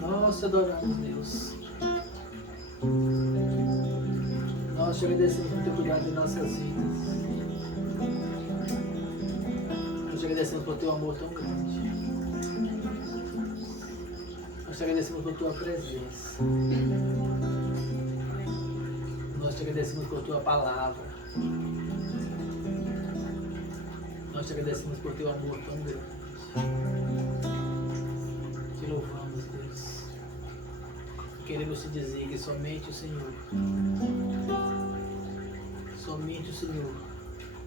Nós te adoramos, Deus. Nós te agradecemos por ter cuidado de nossas vidas. Nós te agradecemos por teu amor tão grande. Nós te agradecemos por tua presença. Nós te agradecemos por tua palavra. Nós te agradecemos por teu amor tão grande. Te louvamos, Deus. Queremos te dizer que somente o Senhor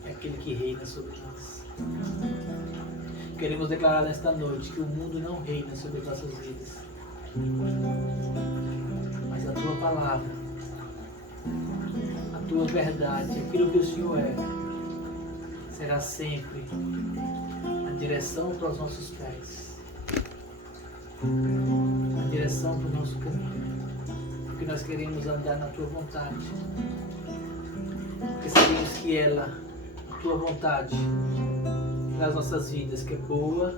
é aquele que reina sobre nós. Queremos declarar nesta noite que o mundo não reina sobre as nossas vidas, mas a tua palavra, a tua verdade, aquilo que o Senhor é, será sempre a direção para os nossos pés, a direção para o nosso caminho, porque nós queremos andar na tua vontade, porque sabemos que ela, a tua vontade, nas nossas vidas, que é boa,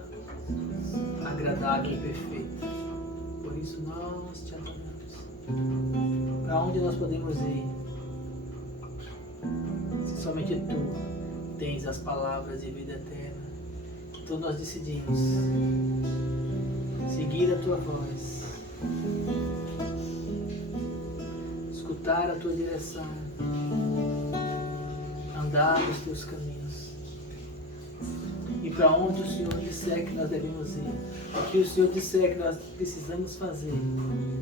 agradável e perfeita. Por isso nós te adoramos. Para onde nós podemos ir, se somente tu tens as palavras de vida eterna? Então nós decidimos seguir a tua voz, escutar a tua direção, andar nos teus caminhos. E para onde o Senhor disser que nós devemos ir, o que o Senhor disser que nós precisamos fazer,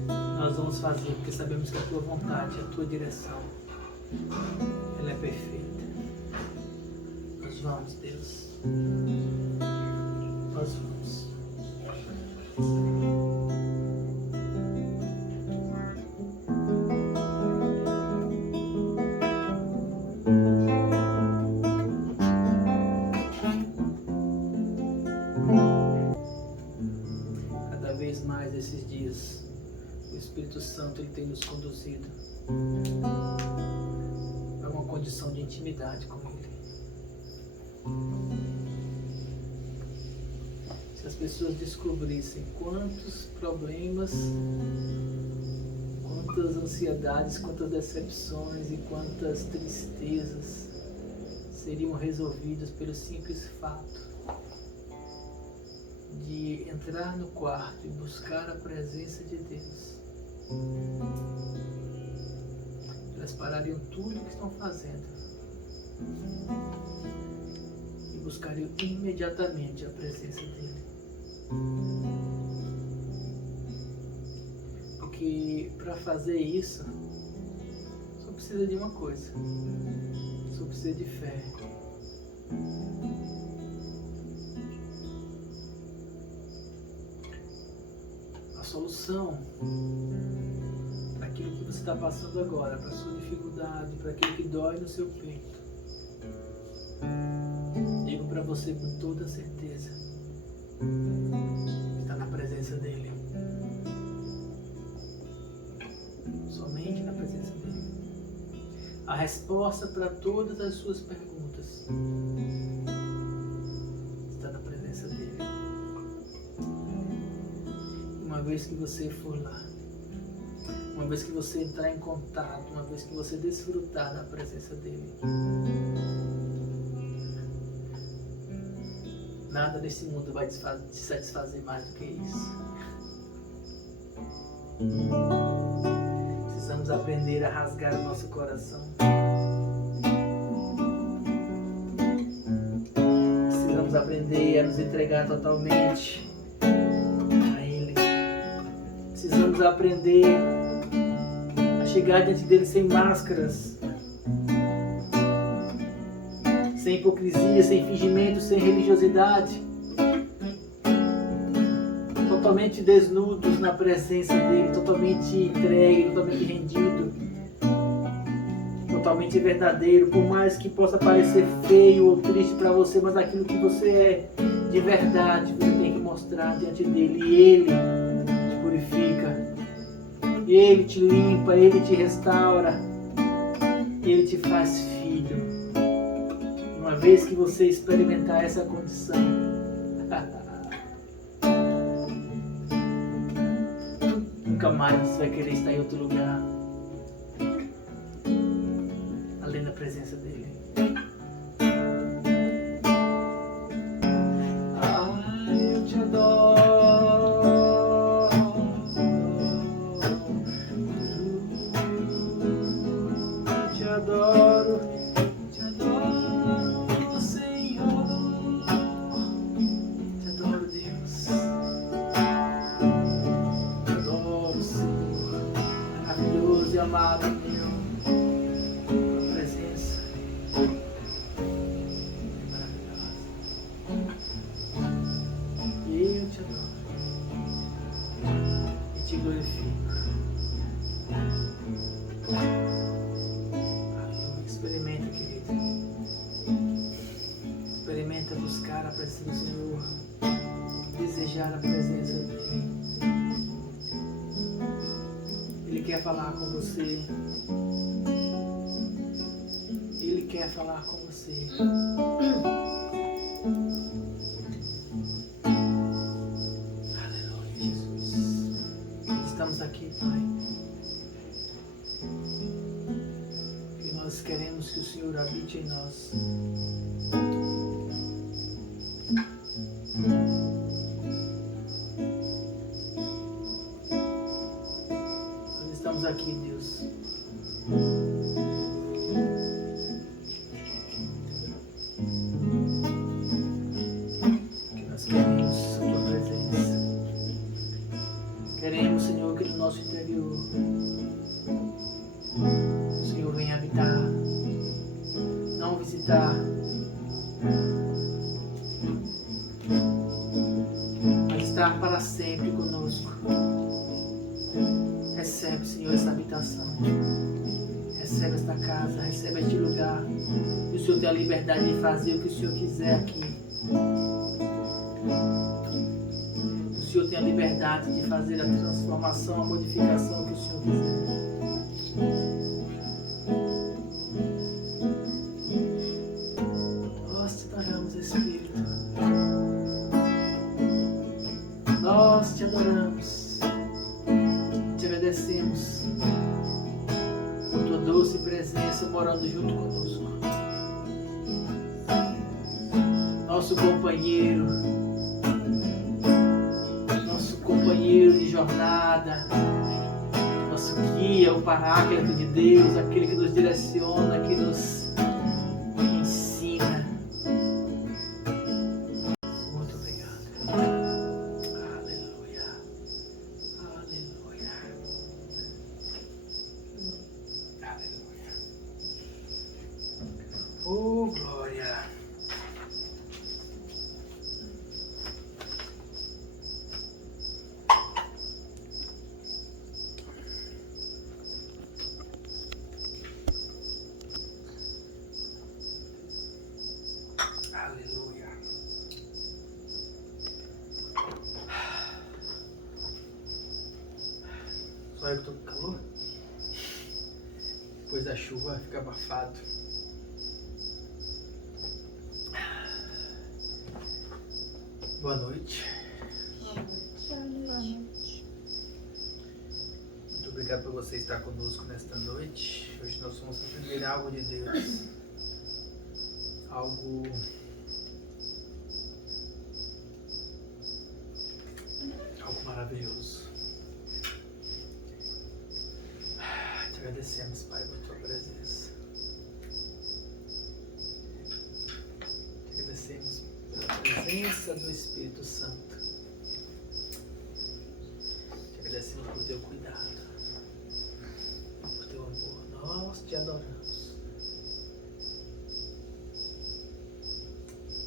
nós vamos fazer, porque sabemos que a tua vontade, a tua direção, ela é perfeita. Nós vamos, Deus. Nós vamos. Esses dias, o Espírito Santo ele tem nos conduzido a uma condição de intimidade com Ele. Se as pessoas descobrissem quantos problemas, quantas ansiedades, quantas decepções e quantas tristezas seriam resolvidas pelo simples fato de entrar no quarto e buscar a presença de Deus, elas parariam tudo o que estão fazendo e buscariam imediatamente a presença dEle. Porque para fazer isso, só precisa de uma coisa, só precisa de fé. Solução para aquilo que você está passando agora, para a sua dificuldade, para aquilo que dói no seu peito. Digo para você com toda certeza, está na presença dEle. Somente na presença dEle. A resposta para todas as suas perguntas está na presença dEle. Uma vez que você for lá, uma vez que você entrar em contato, uma vez que você desfrutar da presença dEle, nada nesse mundo vai te satisfazer mais do que isso. Precisamos aprender a rasgar o nosso coração. Precisamos aprender a nos entregar totalmente. Precisamos aprender a chegar diante dele sem máscaras, sem hipocrisia, sem fingimento, sem religiosidade, totalmente desnudos na presença dele, totalmente entregue, totalmente rendido, totalmente verdadeiro, por mais que possa parecer feio ou triste para você, mas aquilo que você é de verdade, você tem que mostrar diante dele, e ele purifica, Ele te limpa, Ele te restaura, Ele te faz filho. Uma vez que você experimentar essa condição, nunca mais você vai querer estar em outro lugar além da presença dele. Eu te adoro, te adoro, Senhor, te adoro, Deus, te adoro, Senhor, maravilhoso e amado meu, a presença é maravilhosa. E eu te adoro e te glorifico. Experimenta, querido. Experimenta buscar a presença do Senhor, desejar a presença dele. Ele quer falar com você. Ele quer falar com você. Aleluia, Jesus. Estamos aqui, Pai. E nós queremos que o Senhor habite em nós. Nós estamos aqui, Deus. Que nós queremos a Tua presença. Queremos, Senhor, que no nosso interior o Senhor venha habitar, não visitar, mas estar para sempre conosco. Recebe, Senhor, essa habitação. Recebe esta casa, recebe este lugar. E o Senhor tem a liberdade de fazer o que o Senhor quiser aqui. O Senhor tem a liberdade de fazer a transformação, a modificação que o Senhor quiser. Nós te adoramos, Espírito. Nós te adoramos. Te agradecemos por tua doce presença morando junto conosco. Nosso companheiro de jornada, nosso guia, o Paráclito de Deus, aquele que nos direciona, que nos ensina. Muito obrigado. Aleluia. Aleluia. Aleluia. Oh, glória. Aleluia. Só eu que tô com calor? Depois da chuva fica abafado. Boa noite. Boa noite. Muito obrigado por você estar conosco nesta noite. Hoje nós vamos aprender algo de Deus. Algo maravilhoso. Te agradecemos, Pai, por tua presença. Te agradecemos pela presença do Espírito Santo. Te agradecemos por teu cuidado, por teu amor. Nós te adoramos.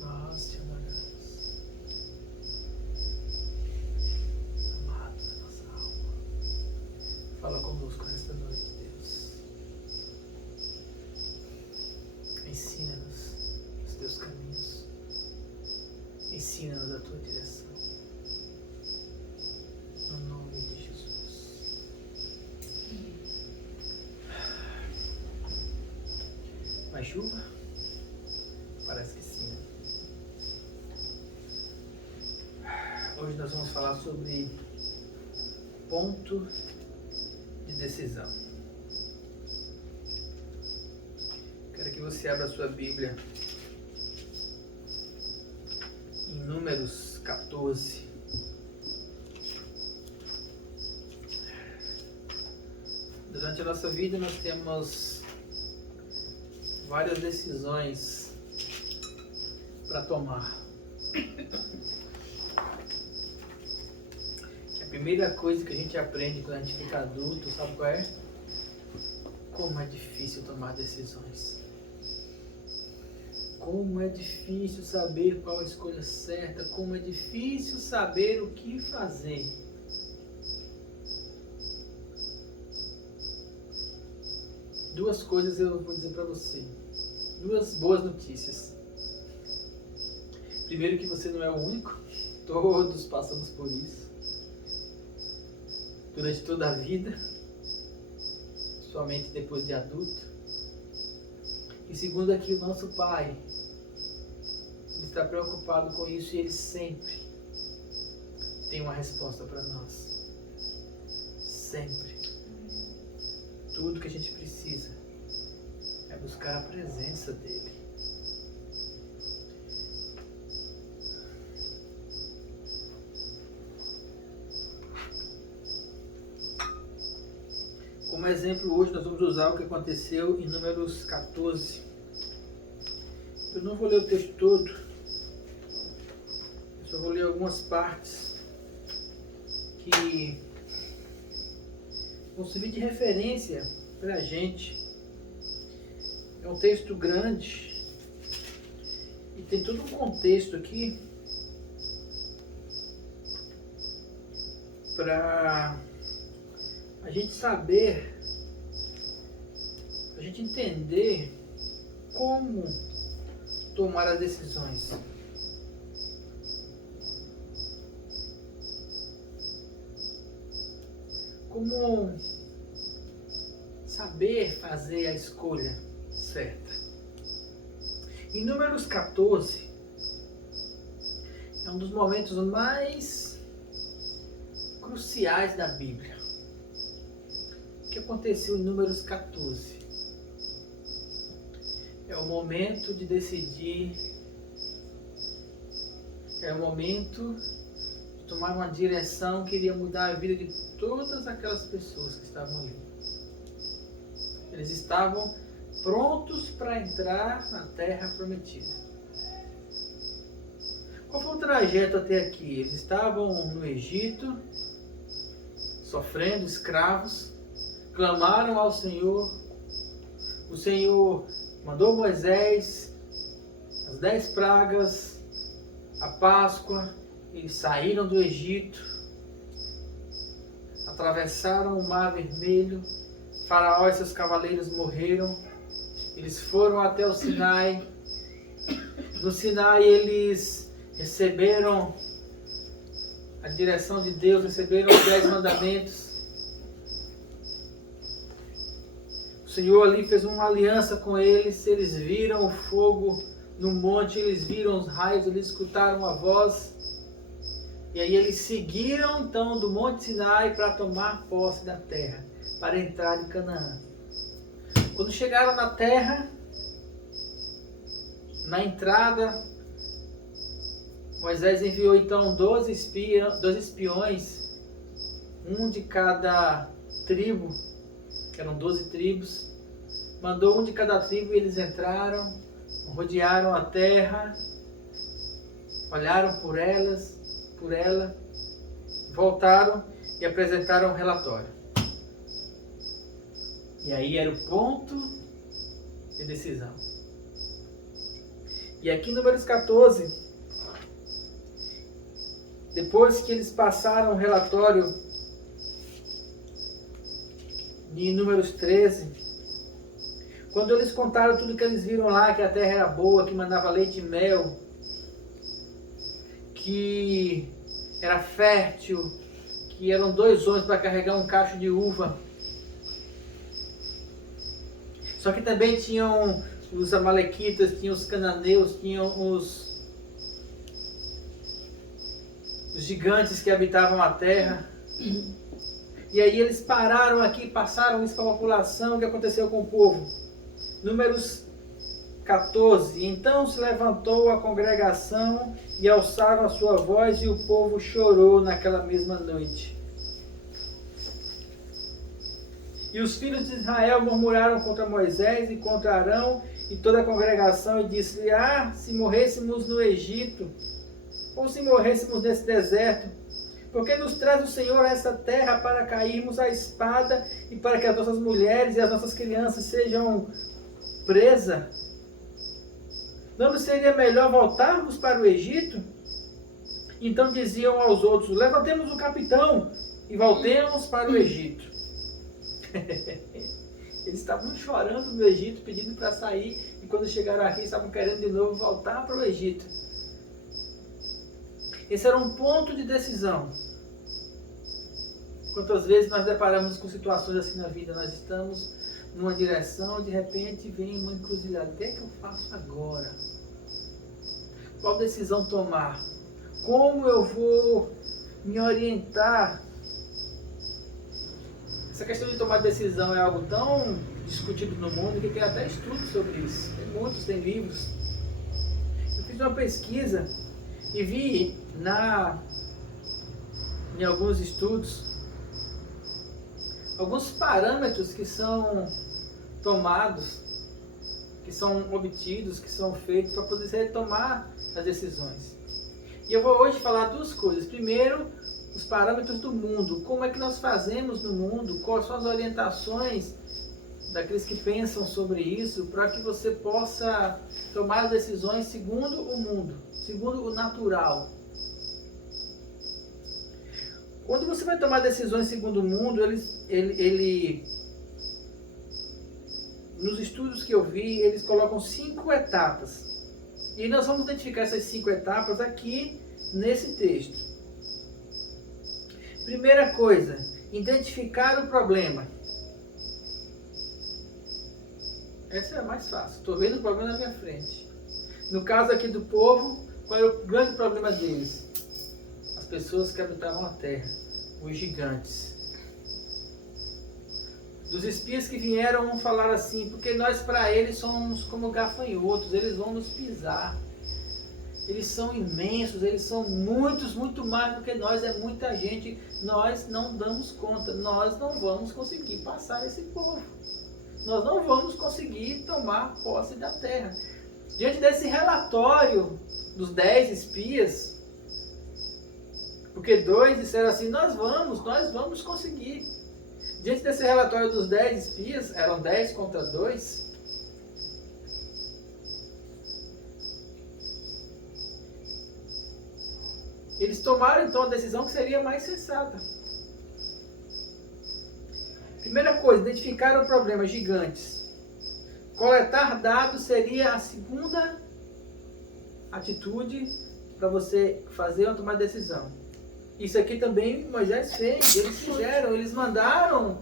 Nós te adoramos. Amado da nossa alma. Fala conosco nesta noite, Deus. Ensina-nos os teus caminhos. Ensina-nos a tua direção. No nome de Jesus. Vai chuva? Parece que Hoje nós vamos falar sobre ponto de decisão. Quero que você abra a sua Bíblia em Números 14. Durante a nossa vida nós temos várias decisões para tomar. A primeira coisa que a gente aprende quando a gente fica adulto, sabe qual é? Como é difícil tomar decisões. Como é difícil saber qual a escolha certa, como é difícil saber o que fazer. Duas coisas eu vou dizer para você. Duas boas notícias. Primeiro, que você não é o único. Todos passamos por isso. Durante toda a vida. Somente depois de adulto. E segundo, que o nosso Pai está preocupado com isso e Ele sempre tem uma resposta para nós. Sempre. Tudo que a gente precisa é buscar a presença dEle. Como exemplo, hoje nós vamos usar o que aconteceu em Números 14. Eu não vou ler o texto todo, eu só vou ler algumas partes que vão servir de referência para a gente. É um texto grande e tem todo um contexto aqui para a gente saber, a gente entender como tomar as decisões. Como saber fazer a escolha certa. Em Números 14, é um dos momentos mais cruciais da Bíblia. O que aconteceu em Números 14? É o momento de decidir, é o momento de tomar uma direção que iria mudar a vida de todas aquelas pessoas que estavam ali. Eles estavam prontos para entrar na Terra Prometida. Qual foi o trajeto até aqui? Eles estavam no Egito, sofrendo, escravos, clamaram ao Senhor. O Senhor mandou Moisés, as 10 pragas, a Páscoa. Eles saíram do Egito, atravessaram o Mar Vermelho. Faraó e seus cavaleiros morreram. Eles foram até o Sinai. No Sinai eles receberam a direção de Deus, receberam os 10 mandamentos. O Senhor ali fez uma aliança com eles. Eles viram o fogo no monte, eles viram os raios, eles escutaram a voz. E aí eles seguiram então do Monte Sinai para tomar posse da terra, para entrar em Canaã. Quando chegaram na terra, na entrada, Moisés enviou então 12 espiões, um de cada tribo, que eram 12 tribos. Mandou um de cada tribo e eles entraram, rodearam a terra, olharam por ela, voltaram e apresentaram um relatório. E aí era o ponto de decisão. E aqui no Números 14, depois que eles passaram o relatório de Números 13, quando eles contaram tudo que eles viram lá, que a terra era boa, que mandava leite e mel, que era fértil, que eram 2 homens para carregar um cacho de uva. Só que também tinham os amalequitas, tinham os cananeus, tinham os os gigantes que habitavam a terra. E aí eles pararam aqui, passaram isso para a população. O que aconteceu com o povo? Números 14. Então se levantou a congregação e alçaram a sua voz, e o povo chorou naquela mesma noite. E os filhos de Israel murmuraram contra Moisés e contra Arão e toda a congregação, e disse-lhe: se morrêssemos no Egito, ou se morrêssemos nesse deserto, porque nos traz o Senhor a essa terra para cairmos à espada e para que as nossas mulheres e as nossas crianças sejam presas? Não seria melhor voltarmos para o Egito? Então diziam aos outros: levantemos o capitão e voltemos para o Egito. Eles estavam chorando no Egito, pedindo para sair, e quando chegaram aqui estavam querendo de novo voltar para o Egito. Esse era um ponto de decisão. Quantas vezes nós deparamos com situações assim na vida? Nós estamos numa direção, de repente vem uma encruzilhada. O que é que eu faço agora? Qual decisão tomar? Como eu vou me orientar? Essa questão de tomar decisão é algo tão discutido no mundo que tem até estudos sobre isso. Tem muitos, tem livros. Eu fiz uma pesquisa e vi em alguns estudos alguns parâmetros que são tomados, que são obtidos, que são feitos para poder tomar as decisões. E eu vou hoje falar duas coisas. Primeiro, os parâmetros do mundo. Como é que nós fazemos no mundo? Quais são as orientações daqueles que pensam sobre isso, para que você possa tomar as decisões segundo o mundo, segundo o natural. Quando você vai tomar decisões segundo o mundo, nos estudos que eu vi, eles colocam 5 etapas. E nós vamos identificar essas 5 etapas aqui nesse texto. Primeira coisa, identificar o problema. Essa é a mais fácil. Estou vendo o problema na minha frente. No caso aqui do povo, qual era o grande problema deles? As pessoas que habitavam a terra, os gigantes. Dos espias que vieram falar assim, porque nós para eles somos como gafanhotos, eles vão nos pisar. Eles são imensos, eles são muitos, muito mais do que nós, é muita gente. Nós não damos conta, nós não vamos conseguir passar esse povo. Nós não vamos conseguir tomar posse da terra. Diante desse relatório dos 10 espias, porque 2 disseram assim, nós vamos conseguir. Diante desse relatório dos 10 espias, eram 10 contra 2, eles tomaram então a decisão que seria mais sensata. Primeira coisa, identificar o problema, gigantes. Coletar dados seria a segunda atitude para você fazer ou tomar decisão. Isso aqui também Moisés fez, eles fizeram, eles mandaram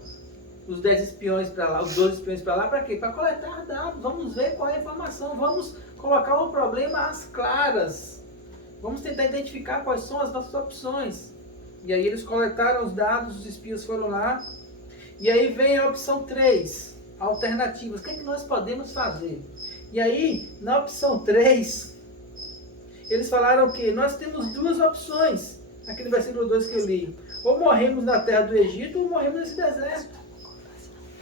os 10 espiões para lá, os 12 espiões para lá, para quê? Para coletar dados, vamos ver qual é a informação, vamos colocar o problema às claras. Vamos tentar identificar quais são as nossas opções. E aí eles coletaram os dados, os espias foram lá. E aí vem a opção 3, alternativas. O que é que nós podemos fazer? E aí, na opção 3, eles falaram que nós temos 2 opções. Aqui no versículo 2 que eu li. Ou morremos na terra do Egito, ou morremos nesse deserto.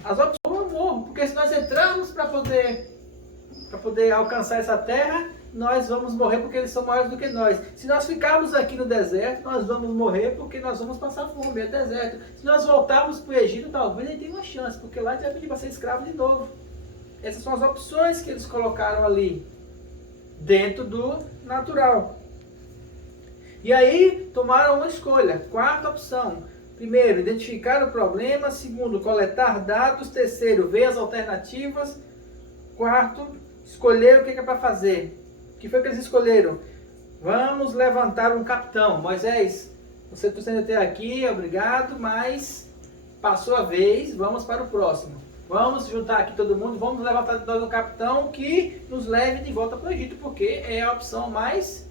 As opções eu morro, porque se nós entrarmos para poder alcançar essa terra, nós vamos morrer porque eles são maiores do que nós. Se nós ficarmos aqui no deserto, nós vamos morrer porque nós vamos passar fome, é deserto. Se nós voltarmos para o Egito, talvez a gente tenha uma chance, porque lá a gente vai pedir para ser escravo de novo. Essas são as opções que eles colocaram ali, dentro do natural. E aí, tomaram uma escolha. 4ª opção. Primeiro, identificar o problema. 2º, coletar dados. 3º, ver as alternativas. 4º, escolher o que é para fazer. O que foi que eles escolheram? Vamos levantar um capitão. Moisés, você trouxe até aqui, obrigado, mas passou a vez, vamos para o próximo. Vamos juntar aqui todo mundo, vamos levantar um capitão que nos leve de volta para o Egito, porque é a opção mais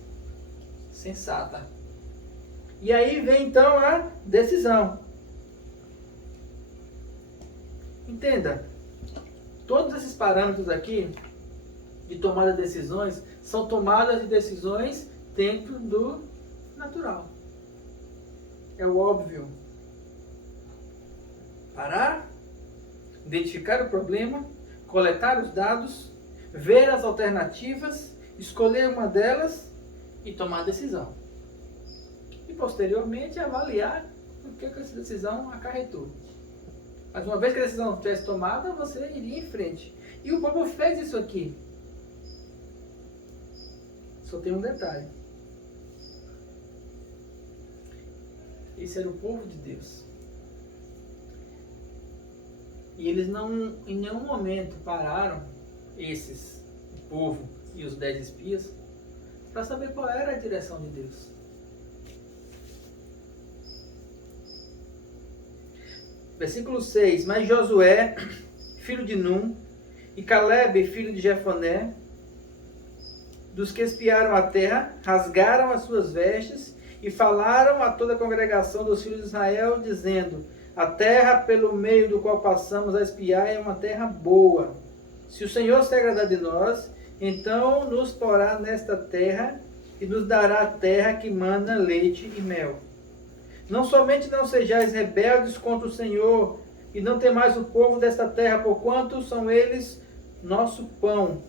sensata. E aí vem então a decisão. Entenda, todos esses parâmetros aqui de tomada de decisões são tomadas de decisões dentro do natural. É o óbvio. Parar, identificar o problema, coletar os dados, ver as alternativas, escolher uma delas e tomar a decisão. E posteriormente avaliar o que essa decisão acarretou. Mas uma vez que a decisão tivesse tomada, você iria em frente. E o povo fez isso aqui. Só tem um detalhe. Esse era o povo de Deus. E eles não, em nenhum momento, pararam, o povo e os 10 espias, para saber qual era a direção de Deus. Versículo 6. Mas Josué, filho de Num, e Calebe, filho de Jefoné, dos que espiaram a terra, rasgaram as suas vestes e falaram a toda a congregação dos filhos de Israel, dizendo: a terra pelo meio do qual passamos a espiar é uma terra boa. Se o Senhor se agradar de nós, então nos porá nesta terra e nos dará a terra que mana leite e mel. Não somente não sejais rebeldes contra o Senhor, e não temais o povo desta terra, porquanto são eles nosso pão.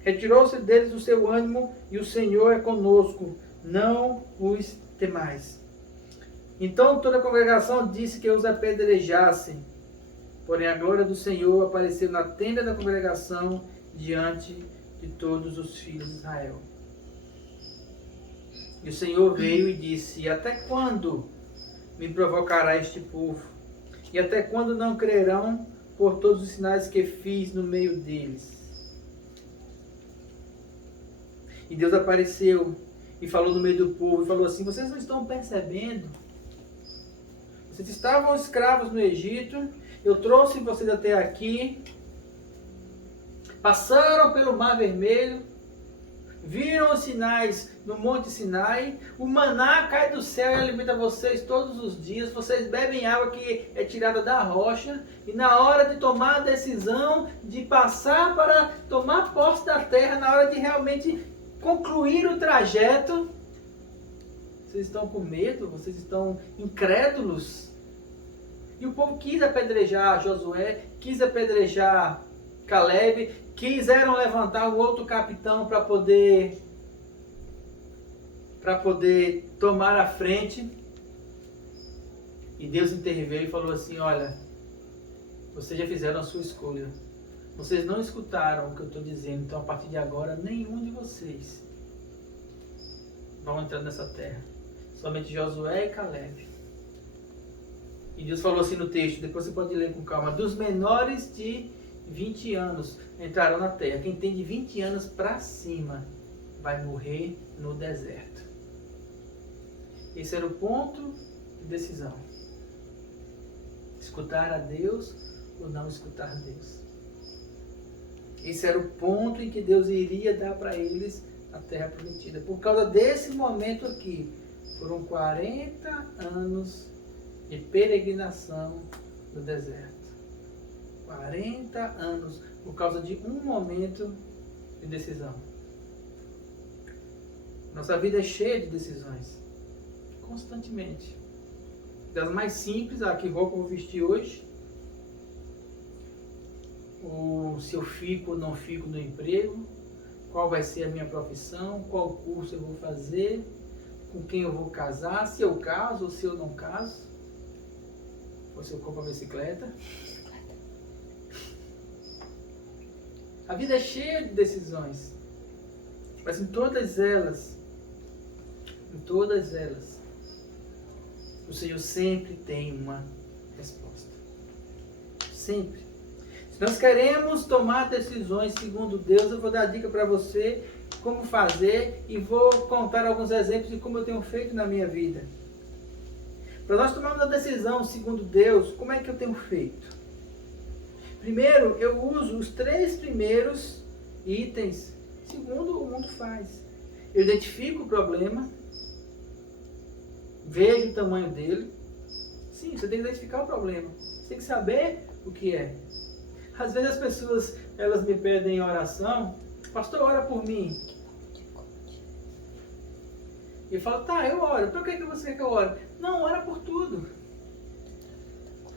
Retirou-se deles o seu ânimo, e o Senhor é conosco. Não os temais. Então toda a congregação disse que os apedrejassem. Porém a glória do Senhor apareceu na tenda da congregação diante de todos os filhos de Israel. E o Senhor veio e disse: e até quando me provocará este povo? E até quando não crerão por todos os sinais que fiz no meio deles? E Deus apareceu e falou no meio do povo e falou assim: vocês não estão percebendo? Vocês estavam escravos no Egito, eu trouxe vocês até aqui, passaram pelo Mar Vermelho, viram os sinais no Monte Sinai, o maná cai do céu e alimenta vocês todos os dias, vocês bebem água que é tirada da rocha, e na hora de tomar a decisão de passar para tomar posse da terra, na hora de realmente concluir o trajeto, vocês estão com medo, vocês estão incrédulos. E o povo quis apedrejar Josué, quis apedrejar Calebe, quiseram levantar um outro capitão para poder tomar a frente. E Deus interveio e falou assim: olha, vocês já fizeram a sua escolha. Vocês não escutaram o que eu estou dizendo, então a partir de agora nenhum de vocês vão entrar nessa terra. Somente Josué e Calebe. E Deus falou assim no texto, depois você pode ler com calma: dos menores de 20 anos entrarão na terra. Quem tem de 20 anos para cima vai morrer no deserto. Esse era o ponto de decisão. Escutar a Deus ou não escutar Deus. Esse era o ponto em que Deus iria dar para eles a terra prometida. Por causa desse momento aqui, foram 40 anos de peregrinação no deserto. 40 anos por causa de um momento de decisão. Nossa vida é cheia de decisões. Constantemente. Das mais simples, que roupa eu vou vestir hoje? Ou se eu fico ou não fico no emprego? Qual vai ser a minha profissão? Qual curso eu vou fazer? Com quem eu vou casar? Se eu caso ou se eu não caso? Ou se eu compro uma bicicleta? A vida é cheia de decisões. Mas em todas elas, o Senhor sempre tem uma resposta. Sempre. Se nós queremos tomar decisões segundo Deus, eu vou dar dica para você como fazer e vou contar alguns exemplos de como eu tenho feito na minha vida. Para nós tomarmos a decisão segundo Deus, como é que eu tenho feito? Primeiro, eu uso os 3 primeiros itens, segundo o mundo faz. Eu identifico o problema, veja o tamanho dele. Sim, você tem que identificar o problema. Você tem que saber o que é. Às vezes as pessoas, elas me pedem oração. Pastor, ora por mim. E eu falo, tá, eu oro. Por que você quer que eu ore? Não, ora por tudo.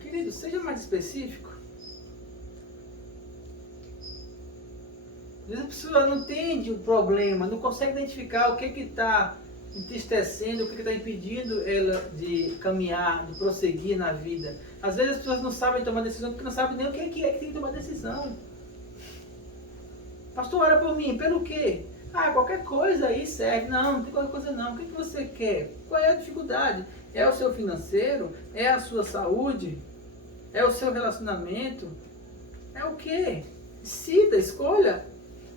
Querido, seja mais específico. Às vezes a pessoa não entende o problema, não consegue identificar o que está entristecendo, o que está impedindo ela de caminhar, de prosseguir na vida. Às vezes as pessoas não sabem tomar decisão porque não sabem nem o que é que tem que tomar decisão. Pastor, ora por mim, pelo quê? Ah, qualquer coisa aí serve. Não, não tem qualquer coisa não. O que você quer? Qual é a dificuldade? É o seu financeiro? É a sua saúde? É o seu relacionamento? É o quê? Decida, escolha.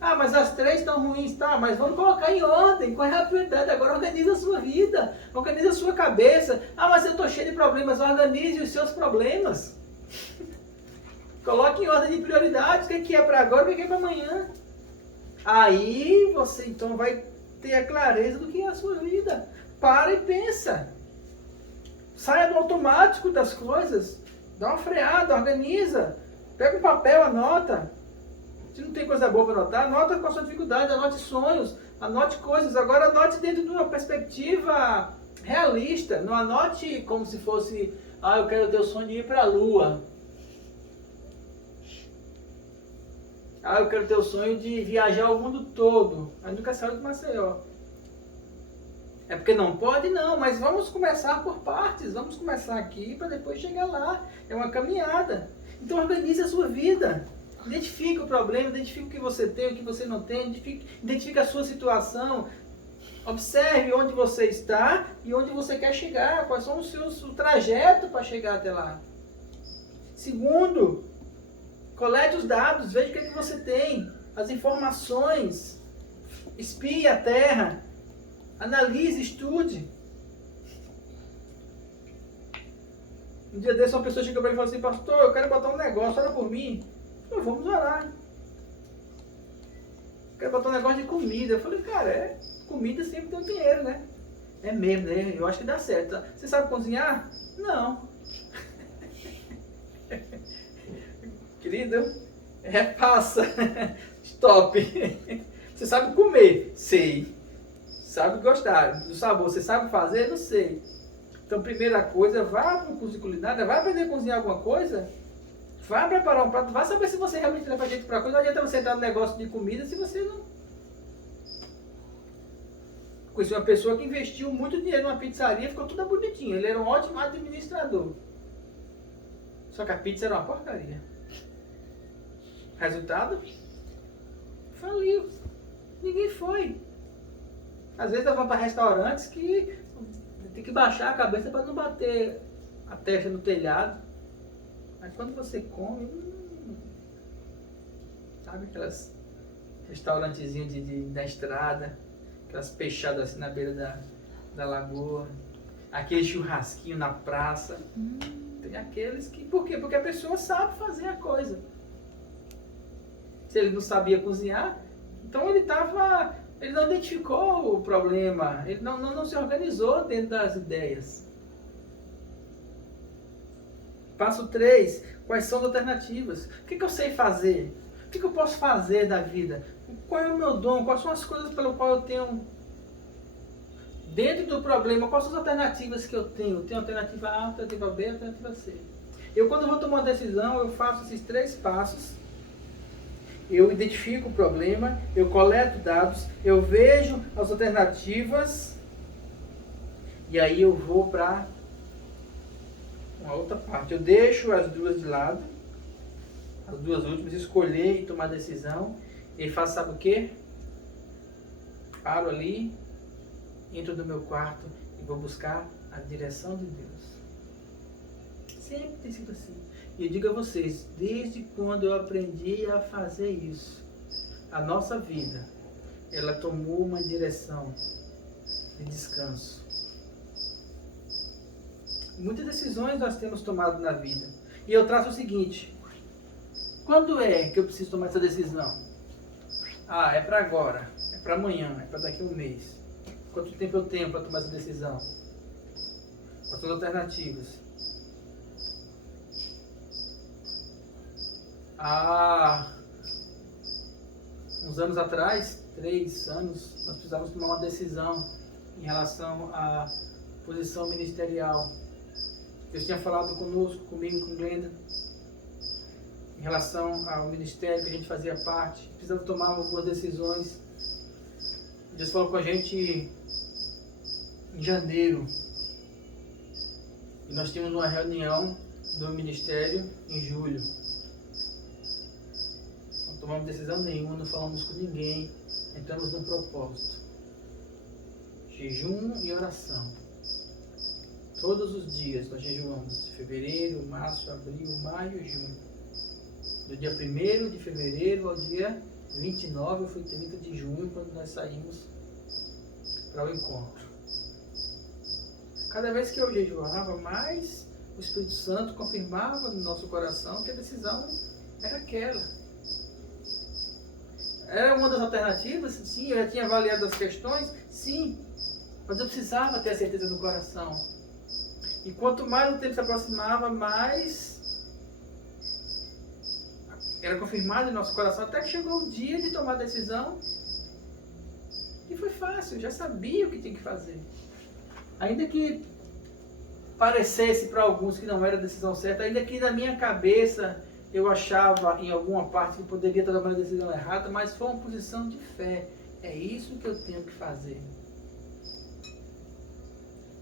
Ah, mas as 3 estão ruins, tá? Mas vamos colocar em ordem. Qual é a prioridade? Agora organiza a sua vida. Organiza a sua cabeça. Ah, mas eu estou cheio de problemas. Organize os seus problemas. Coloque em ordem de prioridades. O que é para agora, o que é para amanhã. Aí você então vai ter a clareza do que é a sua vida. Para e pensa. Saia do automático das coisas. Dá uma freada, organiza. Pega um papel, anota. Se não tem coisa boa para anotar, anota com a sua dificuldade, anote sonhos, anote coisas. Agora anote dentro de uma perspectiva realista. Não anote como se fosse, eu quero ter o sonho de ir para a Lua. Eu quero ter o sonho de viajar o mundo todo. Mas nunca saiu de Maceió. É porque não pode? Não, mas vamos começar por partes. Vamos começar aqui para depois chegar lá. É uma caminhada. Então organize a sua vida. Identifique o problema, identifique o que você tem, o que você não tem. Identifique a sua situação. Observe onde você está e onde você quer chegar. Quais são o trajeto para chegar até lá. Segundo, colete os dados, veja o que é que você tem, as informações, espie a terra, analise, estude. Um dia desse uma pessoa chegou para mim e falou assim, pastor, eu quero botar um negócio, ora por mim. Eu falei, vamos orar. Eu quero botar um negócio de comida. Eu falei, cara, comida sempre tem dinheiro, né? É mesmo, né? Eu acho que dá certo. Você sabe cozinhar? Não. Querido, repassa. Stop. Você sabe comer? Sei. Sabe gostar do sabor? Você sabe fazer? Não sei. Então, primeira coisa, vá para um curso de culinária, vai aprender a cozinhar alguma coisa, vai preparar um prato, vai saber se você realmente leva jeito para coisa. Não adianta você entrar no negócio de comida se você não... Conheci uma pessoa que investiu muito dinheiro numa pizzaria, ficou tudo bonitinho. Ele era um ótimo administrador. Só que a pizza era uma porcaria. Resultado? Faliu. Ninguém foi. Às vezes nós vamos para restaurantes que tem que baixar a cabeça para não bater a testa no telhado. Mas quando você come, sabe aquelas restaurantezinhos da estrada, aquelas peixadas assim na beira da lagoa, aquele churrasquinho na praça. Tem aqueles que... Por quê? Porque a pessoa sabe fazer a coisa. Se ele não sabia cozinhar, então ele não identificou o problema, ele não se organizou dentro das ideias. Passo 3, quais são as alternativas? O que eu sei fazer? O que eu posso fazer da vida? Qual é o meu dom? Quais são as coisas pelo qual eu tenho... Dentro do problema, quais são as alternativas que eu tenho? Eu tenho alternativa A, alternativa B, alternativa C. Eu, quando vou tomar uma decisão, eu faço esses 3 passos. Eu identifico o problema, eu coleto dados, eu vejo as alternativas e aí eu vou para uma outra parte. Eu deixo as 2 de lado, as 2 últimas, escolher e tomar decisão. E faço, sabe o que? Paro ali, entro no meu quarto e vou buscar a direção de Deus. Sempre tem sido assim. E eu digo a vocês, desde quando eu aprendi a fazer isso, a nossa vida, ela tomou uma direção de descanso. Muitas decisões nós temos tomado na vida. E eu traço o seguinte, quando é que eu preciso tomar essa decisão? É para agora, é para amanhã, é para daqui a um mês. Quanto tempo eu tenho para tomar essa decisão? Quais são as alternativas? Há uns anos atrás, 3 anos, nós precisávamos tomar uma decisão em relação à posição ministerial. Deus tinha falado comigo, com Glenda, em relação ao ministério que a gente fazia parte. Precisava tomar algumas decisões. Deus falou com a gente em janeiro. E nós tínhamos uma reunião do ministério em julho. Não tomamos decisão nenhuma, não falamos com ninguém. Entramos num propósito. Jejum e oração. Todos os dias nós jejuamos. Fevereiro, março, abril, maio e junho. Do dia 1º de fevereiro ao dia 29 ou foi 30 de junho, quando nós saímos para o encontro. Cada vez que eu jejuava, mais o Espírito Santo confirmava no nosso coração que a decisão era aquela. Era uma das alternativas? Sim. Eu já tinha avaliado as questões? Sim. Mas eu precisava ter a certeza no coração. E quanto mais o tempo se aproximava, mais era confirmado em nosso coração, até que chegou o dia de tomar a decisão. E foi fácil, eu já sabia o que tinha que fazer. Ainda que parecesse para alguns que não era a decisão certa, ainda que na minha cabeça eu achava em alguma parte que poderia estar tomando a decisão errada, mas foi uma posição de fé. É isso que eu tenho que fazer.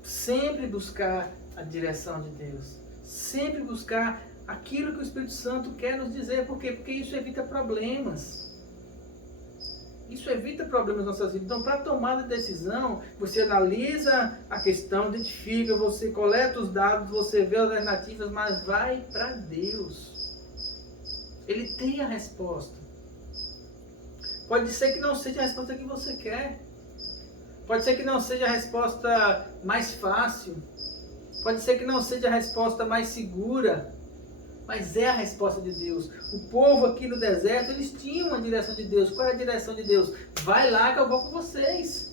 Sempre buscar a direção de Deus. Sempre buscar aquilo que o Espírito Santo quer nos dizer. Por quê? Porque isso evita problemas. Isso evita problemas nas nossas vidas. Então, para tomar a decisão, você analisa a questão, identifica, você coleta os dados, você vê as alternativas, mas vai para Deus. Ele tem a resposta. Pode ser que não seja a resposta que você quer. Pode ser que não seja a resposta mais fácil. Pode ser que não seja a resposta mais segura. Mas é a resposta de Deus. O povo aqui no deserto, eles tinham uma direção de Deus. Qual é a direção de Deus? Vai lá que eu vou com vocês.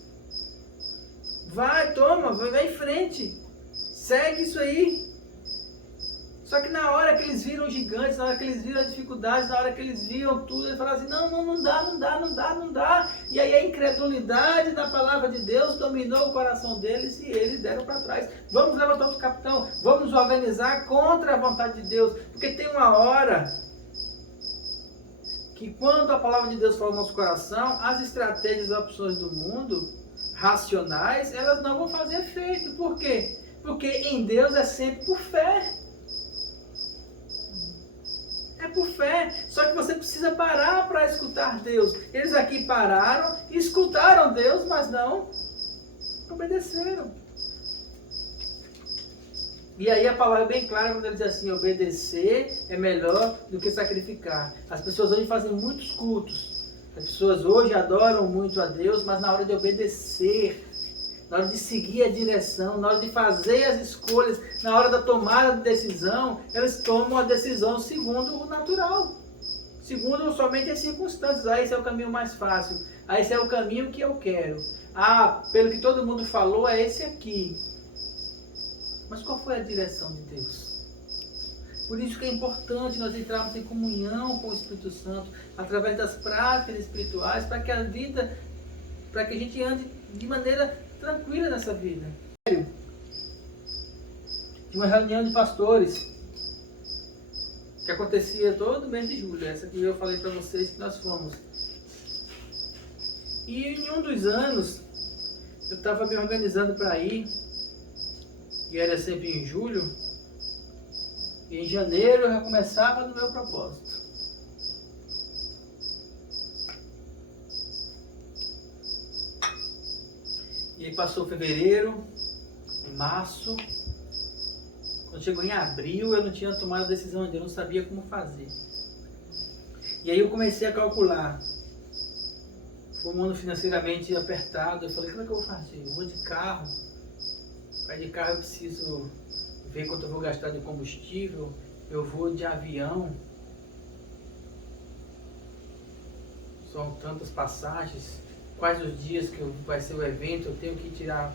Vai, toma, vai em frente. Segue isso aí. Só que na hora que eles viram os gigantes, na hora que eles viram as dificuldades, na hora que eles viram tudo, eles falaram assim, não dá. E aí a incredulidade da palavra de Deus dominou o coração deles e eles deram para trás. Vamos levantar outro capitão, vamos nos organizar contra a vontade de Deus. Porque tem uma hora que quando a palavra de Deus fala no nosso coração, as estratégias e opções do mundo, racionais, elas não vão fazer efeito. Por quê? Porque em Deus é sempre por fé. É por fé, só que você precisa parar para escutar Deus. Eles aqui pararam, escutaram Deus, mas não obedeceram. E aí a palavra é bem clara quando ele diz assim, obedecer é melhor do que sacrificar. As pessoas hoje fazem muitos cultos. As pessoas hoje adoram muito a Deus, mas na hora de obedecer, na hora de seguir a direção, na hora de fazer as escolhas, na hora da tomada de decisão, elas tomam a decisão segundo o natural. Segundo somente as circunstâncias. Ah, esse é o caminho mais fácil. Ah, esse é o caminho que eu quero. Ah, pelo que todo mundo falou, é esse aqui. Mas qual foi a direção de Deus? Por isso que é importante nós entrarmos em comunhão com o Espírito Santo, através das práticas espirituais, para que a gente ande de maneira tranquila nessa vida. De uma reunião de pastores que acontecia todo mês de julho. Essa que eu falei para vocês que nós fomos. E em um dos anos eu estava me organizando para ir, e era sempre em julho, e em janeiro eu já começava no meu propósito. E aí passou fevereiro, março, quando chegou em abril eu não tinha tomado a decisão ainda, eu não sabia como fazer. E aí eu comecei a calcular. Foi um ano financeiramente apertado, eu falei, como é que eu vou fazer? Eu vou de carro, para ir de carro eu preciso ver quanto eu vou gastar de combustível, eu vou de avião, são tantas passagens. Quais os dias que vai ser o evento, eu tenho que tirar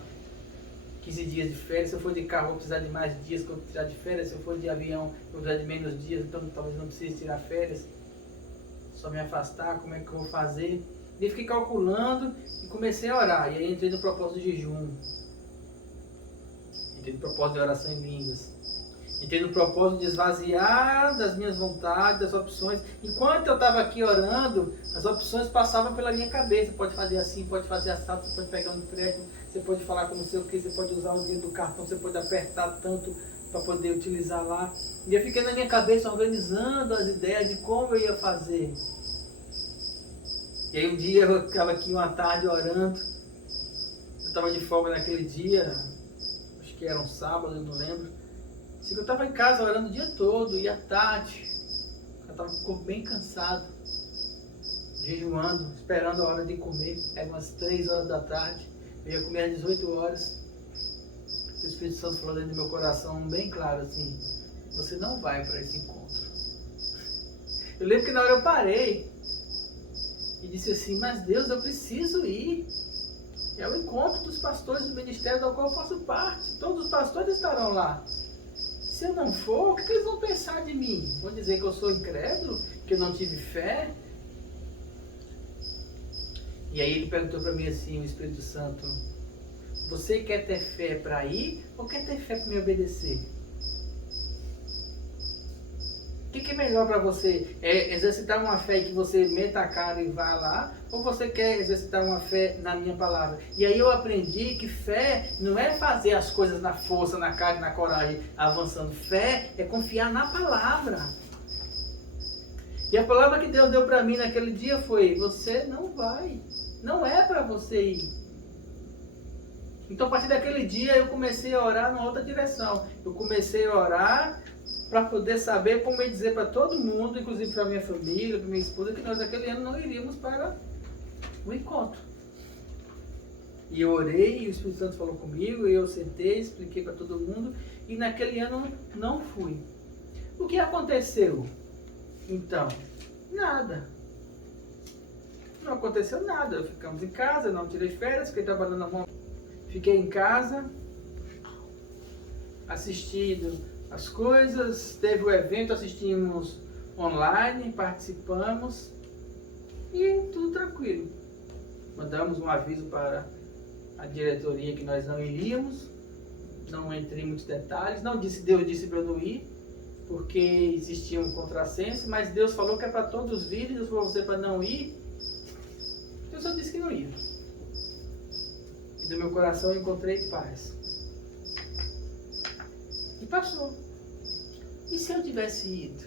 15 dias de férias. Se eu for de carro, vou precisar de mais dias que eu vou tirar de férias. Se eu for de avião, eu vou precisar de menos dias, então talvez não precise tirar férias. Só me afastar, como é que eu vou fazer? E fiquei calculando e comecei a orar. E aí entrei no propósito de jejum. Entrei no propósito de oração em línguas. Entrei no propósito de esvaziar das minhas vontades, das opções. Enquanto eu estava aqui orando, as opções passavam pela minha cabeça. Pode fazer assim, pode fazer assado, você pode pegar um empréstimo, você pode falar com não sei o que, você pode usar o dinheiro do cartão, você pode apertar tanto para poder utilizar lá. E eu fiquei na minha cabeça organizando as ideias de como eu ia fazer. E aí um dia eu ficava aqui uma tarde orando. Eu estava de folga naquele dia, acho que era um sábado, eu não lembro. Eu estava em casa orando o dia todo, e à tarde, eu estava com o corpo bem cansado, jejuando, esperando a hora de comer. Era umas 3 horas da tarde, eu ia comer às 18 horas. O Espírito Santo falou dentro do meu coração bem claro assim: você não vai para esse encontro. Eu lembro que na hora eu parei e disse assim: mas Deus, eu preciso ir. É o encontro dos pastores do ministério do qual eu faço parte. Todos os pastores estarão lá. Se eu não for, o que eles vão pensar de mim? Vão dizer que eu sou incrédulo? Que eu não tive fé? E aí ele perguntou para mim assim, o Espírito Santo: você quer ter fé para ir ou quer ter fé para me obedecer? O que é melhor para você? É exercitar uma fé que você meta a cara e vá lá? Ou você quer exercitar uma fé na minha palavra? E aí eu aprendi que fé não é fazer as coisas na força, na carne, na coragem, avançando. Fé é confiar na palavra. E a palavra que Deus deu para mim naquele dia foi: você não vai. Não é para você ir. Então a partir daquele dia eu comecei a orar numa outra direção. Eu comecei a orar para poder saber como eu dizer para todo mundo, inclusive para minha família, para minha esposa, que nós aquele ano não iríamos para o encontro. E eu orei, e o Espírito Santo falou comigo, e eu sentei, expliquei para todo mundo, e naquele ano não fui. O que aconteceu? Então, nada. Não aconteceu nada. Ficamos em casa, não tirei férias, fiquei trabalhando na mão. Fiquei em casa, assistindo as coisas, teve o evento, assistimos online, participamos e tudo tranquilo. Mandamos um aviso para a diretoria que nós não iríamos, não entrei em muitos detalhes, Deus disse para eu não ir, porque existia um contrassenso, mas Deus falou que é para todos virem, Deus falou você para não ir, eu só disse que não ia. E do meu coração eu encontrei paz. E passou. E se eu tivesse ido?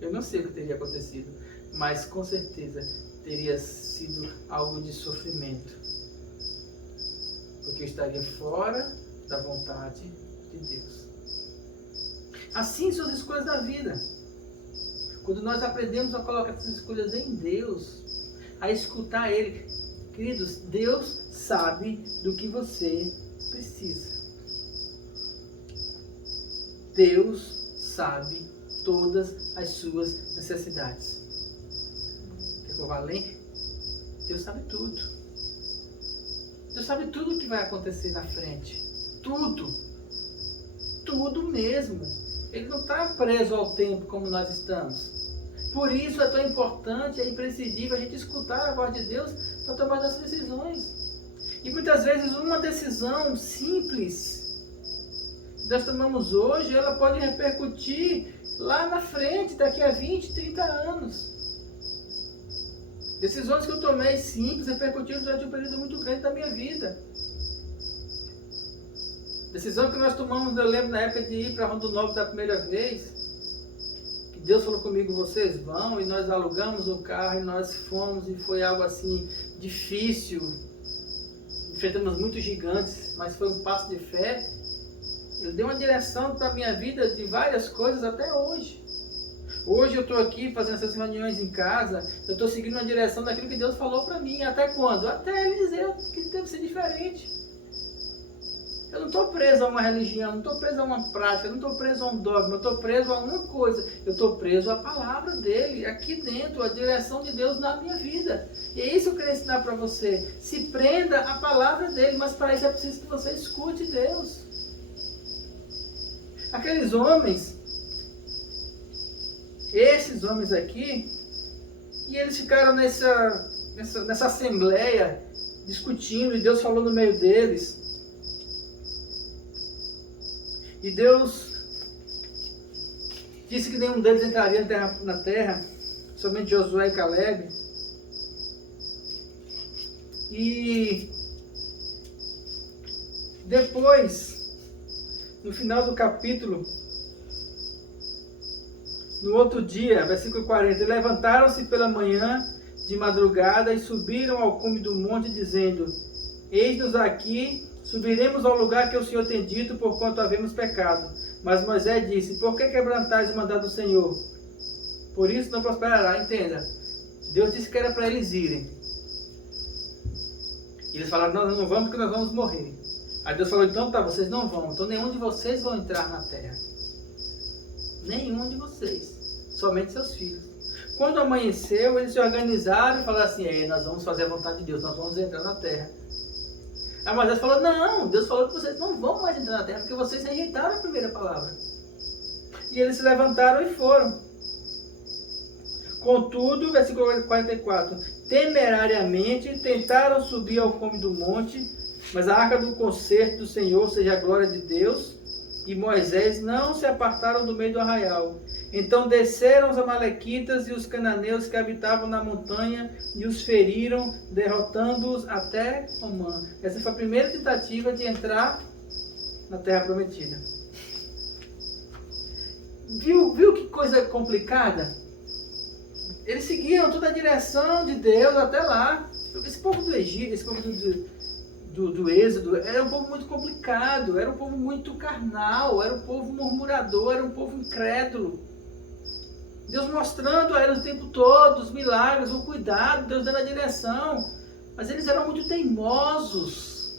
Eu não sei o que teria acontecido, mas com certeza teria sido algo de sofrimento. Porque eu estaria fora da vontade de Deus. Assim são as escolhas da vida. Quando nós aprendemos a colocar essas escolhas em Deus, a escutar Ele, queridos, Deus sabe do que você precisa. Deus sabe todas as suas necessidades. Quer que eu vá além? Deus sabe tudo. Deus sabe tudo o que vai acontecer na frente. Tudo. Tudo mesmo. Ele não está preso ao tempo como nós estamos. Por isso é tão importante, é imprescindível a gente escutar a voz de Deus para tomar as decisões. E muitas vezes uma decisão simples que nós tomamos hoje, ela pode repercutir lá na frente, daqui a 20, 30 anos. Decisões que eu tomei simples repercutiram durante um período muito grande da minha vida. Decisão que nós tomamos, eu lembro na época de ir para Rondonópolis da primeira vez, que Deus falou comigo, vocês vão, e nós alugamos o carro e nós fomos, e foi algo assim difícil. Enfrentamos muitos gigantes, mas foi um passo de fé. Ele deu uma direção para a minha vida de várias coisas até hoje. Hoje eu estou aqui fazendo essas reuniões em casa, eu estou seguindo uma direção daquilo que Deus falou para mim. Até quando? Até Ele dizer que deve ser diferente. Eu não estou preso a uma religião, não estou preso a uma prática, não estou preso a um dogma, eu estou preso a uma coisa. Eu estou preso à palavra dele, aqui dentro, a direção de Deus na minha vida. E é isso que eu queria ensinar para você. Se prenda à palavra dele, mas para isso é preciso que você escute Deus. Aqueles homens, esses homens aqui, e eles ficaram nessa assembleia, discutindo, e Deus falou no meio deles. E Deus disse que nenhum deles entraria na terra, somente Josué e Caleb. E depois, no final do capítulo, no outro dia, versículo 40, levantaram-se pela manhã de madrugada e subiram ao cume do monte, dizendo: Eis-nos aqui, subiremos ao lugar que o Senhor tem dito, porquanto havemos pecado. Mas Moisés disse: Por que quebrantais o mandado do Senhor? Por isso não prosperará. Entenda, Deus disse que era para eles irem. E eles falaram: Nós não vamos porque nós vamos morrer. Aí Deus falou: Então tá, vocês não vão. Então nenhum de vocês vão entrar na terra. Nenhum de vocês. Somente seus filhos. Quando amanheceu, eles se organizaram e falaram assim: nós vamos fazer a vontade de Deus, nós vamos entrar na terra. Aí Moisés falou: Não, Deus falou que vocês não vão mais entrar na terra, porque vocês rejeitaram a primeira palavra. E eles se levantaram e foram. Contudo, versículo 44, temerariamente tentaram subir ao cume do monte, mas a arca do concerto do Senhor, ou seja, a glória de Deus, e Moisés não se apartaram do meio do arraial. Então desceram os amalequitas e os cananeus que habitavam na montanha e os feriram, derrotando-os até Omã. Essa foi a primeira tentativa de entrar na terra prometida. Viu que coisa complicada? Eles seguiram toda a direção de Deus até lá. Esse povo do Egito, esse povo do Êxodo, era um povo muito complicado, era um povo muito carnal, era um povo murmurador, era um povo incrédulo. Deus mostrando a eles o tempo todo os milagres, o cuidado, Deus dando a direção. Mas eles eram muito teimosos.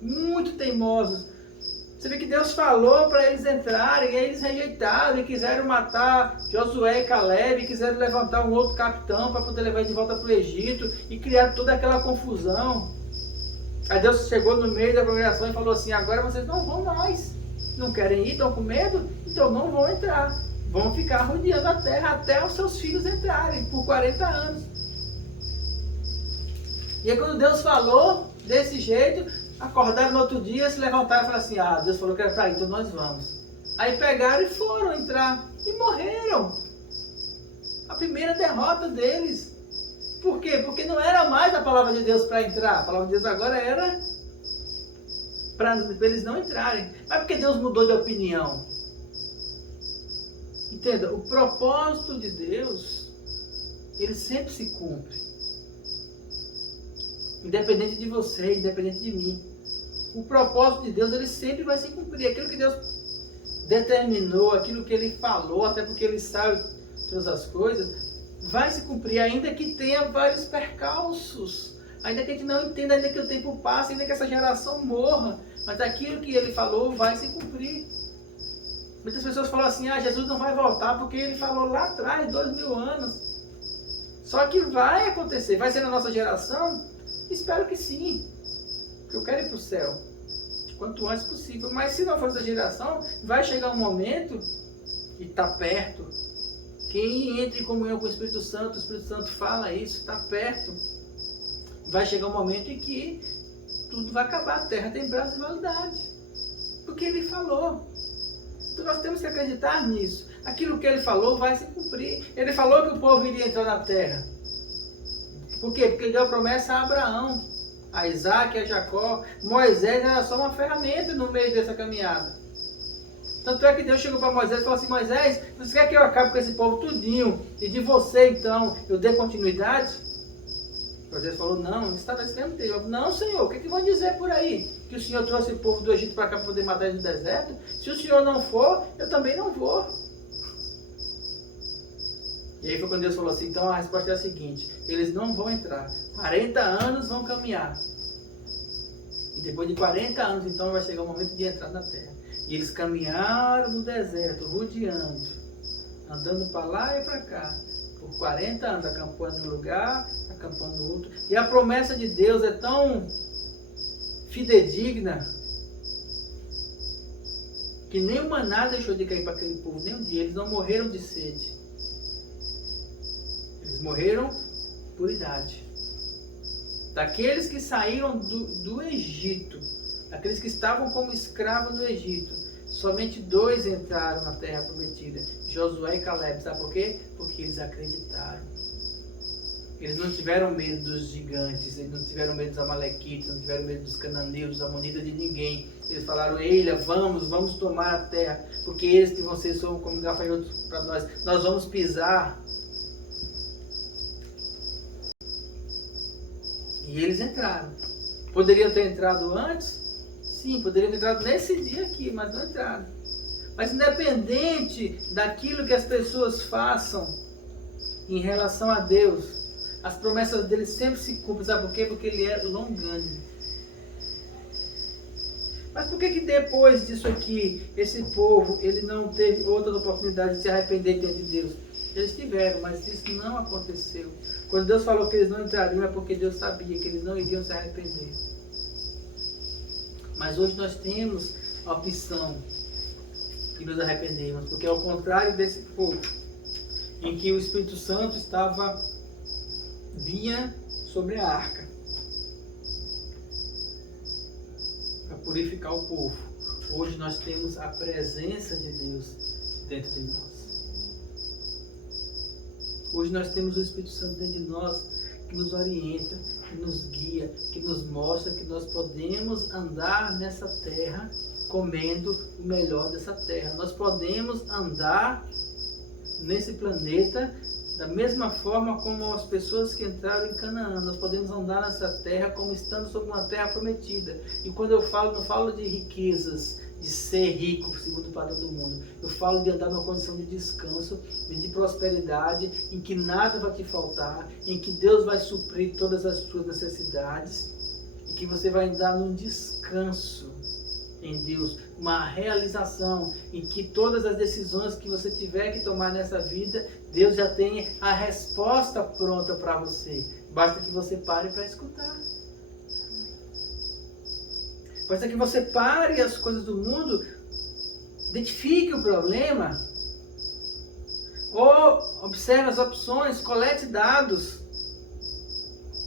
Muito teimosos. Você vê que Deus falou para eles entrarem, e eles rejeitaram e quiseram matar Josué e Caleb, e quiseram levantar um outro capitão para poder levar de volta para o Egito, e criaram toda aquela confusão. Aí Deus chegou no meio da congregação e falou assim: agora vocês não vão mais. Não querem ir, estão com medo? Então não vão entrar. Vão ficar rodeando a terra até os seus filhos entrarem, por 40 anos. E aí quando Deus falou desse jeito, acordaram no outro dia, se levantaram e falaram assim: Deus falou que era para ir, então nós vamos. Aí pegaram e foram entrar. E morreram. A primeira derrota deles. Por quê? Porque não era mais a palavra de Deus para entrar. A palavra de Deus agora era para eles não entrarem. Mas porque Deus mudou de opinião? Entenda, o propósito de Deus, ele sempre se cumpre. Independente de você, independente de mim. O propósito de Deus, ele sempre vai se cumprir. Aquilo que Deus determinou, aquilo que ele falou, até porque ele sabe todas as coisas, vai se cumprir, ainda que tenha vários percalços, ainda que a gente não entenda, ainda que o tempo passe, ainda que essa geração morra, mas aquilo que ele falou vai se cumprir. Muitas pessoas falam assim: Jesus não vai voltar porque ele falou lá atrás, 2000 anos. Só que vai acontecer. Vai ser na nossa geração? Espero que sim. Porque eu quero ir para o céu. Quanto antes possível. Mas se não for essa geração, vai chegar um momento, e está perto. Quem entra em comunhão com o Espírito Santo fala isso, está perto. Vai chegar um momento em que tudo vai acabar. A terra tem prazo de validade. Porque ele falou. Então nós temos que acreditar nisso. Aquilo que ele falou vai se cumprir. Ele falou que o povo iria entrar na terra. Por quê? Porque ele deu a promessa a Abraão, a Isaac, a Jacó. Moisés era só uma ferramenta no meio dessa caminhada. Tanto é que Deus chegou para Moisés e falou assim: Moisés, você quer que eu acabe com esse povo tudinho, e de você então eu dê continuidade? Moisés falou: não, está nesse mesmo tempo. Não, Senhor, o que vão dizer por aí? Que o Senhor trouxe o povo do Egito para cá para poder matar eles no deserto? Se o Senhor não for, eu também não vou. E aí foi quando Deus falou assim: então a resposta é a seguinte: eles não vão entrar. 40 anos vão caminhar. E depois de 40 anos, então, vai chegar o momento de entrar na terra. E eles caminharam no deserto, rodeando, andando para lá e para cá, por 40 anos, acampando em um lugar, acampando no outro. E a promessa de Deus é tão fidedigna que nem o maná deixou de cair para aquele povo, nem um dia. Eles não morreram de sede. Eles morreram por idade. Daqueles que saíram do Egito, aqueles que estavam como escravos no Egito, somente 2 entraram na terra prometida, Josué e Caleb. Sabe por quê? Porque eles acreditaram. Eles não tiveram medo dos gigantes, eles não tiveram medo dos amalequitas, não tiveram medo dos cananeus, dos amonitas, de ninguém. Eles falaram: Eila, vamos tomar a terra, porque eles que vocês são como gafanhotos para nós vamos pisar. E eles entraram. Poderiam ter entrado antes? Sim, poderiam ter entrado nesse dia aqui, mas não entraram. Mas independente daquilo que as pessoas façam em relação a Deus, as promessas dele sempre se cumprem. Sabe por quê? Porque ele é longânimo. Mas por que depois disso aqui, esse povo, ele não teve outras oportunidades de se arrepender diante de Deus? Eles tiveram, mas isso não aconteceu. Quando Deus falou que eles não entrariam, é porque Deus sabia que eles não iriam se arrepender. Mas hoje nós temos a opção de nos arrependermos, porque ao contrário desse povo, em que o Espírito Santo vinha sobre a arca para purificar o povo, hoje nós temos a presença de Deus dentro de nós. Hoje nós temos o Espírito Santo dentro de nós, que nos orienta, que nos guia, que nos mostra que nós podemos andar nessa terra comendo o melhor dessa terra. Nós podemos andar nesse planeta da mesma forma como as pessoas que entraram em Canaã. Nós podemos andar nessa terra como estando sobre uma terra prometida. E quando eu falo, não falo de riquezas, de ser rico segundo o padrão do mundo. Eu falo de andar numa condição de descanso, de prosperidade, em que nada vai te faltar, em que Deus vai suprir todas as suas necessidades, e que você vai andar num descanso em Deus, uma realização em que todas as decisões que você tiver que tomar nessa vida, Deus já tem a resposta pronta para você. Basta que você pare para escutar. Basta que você pare as coisas do mundo, identifique o problema, ou observe as opções, colete dados,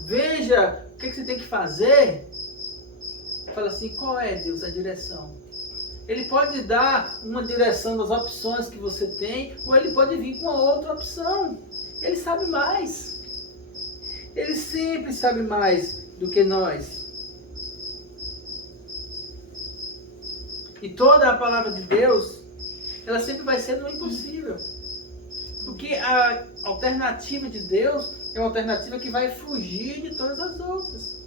veja o que você tem que fazer. Fala assim: qual é, Deus, a direção? Ele pode dar uma direção das opções que você tem, ou ele pode vir com outra opção. Ele sabe mais. Ele sempre sabe mais do que nós. E toda a palavra de Deus, ela sempre vai ser no impossível. Porque a alternativa de Deus é uma alternativa que vai fugir de todas as outras.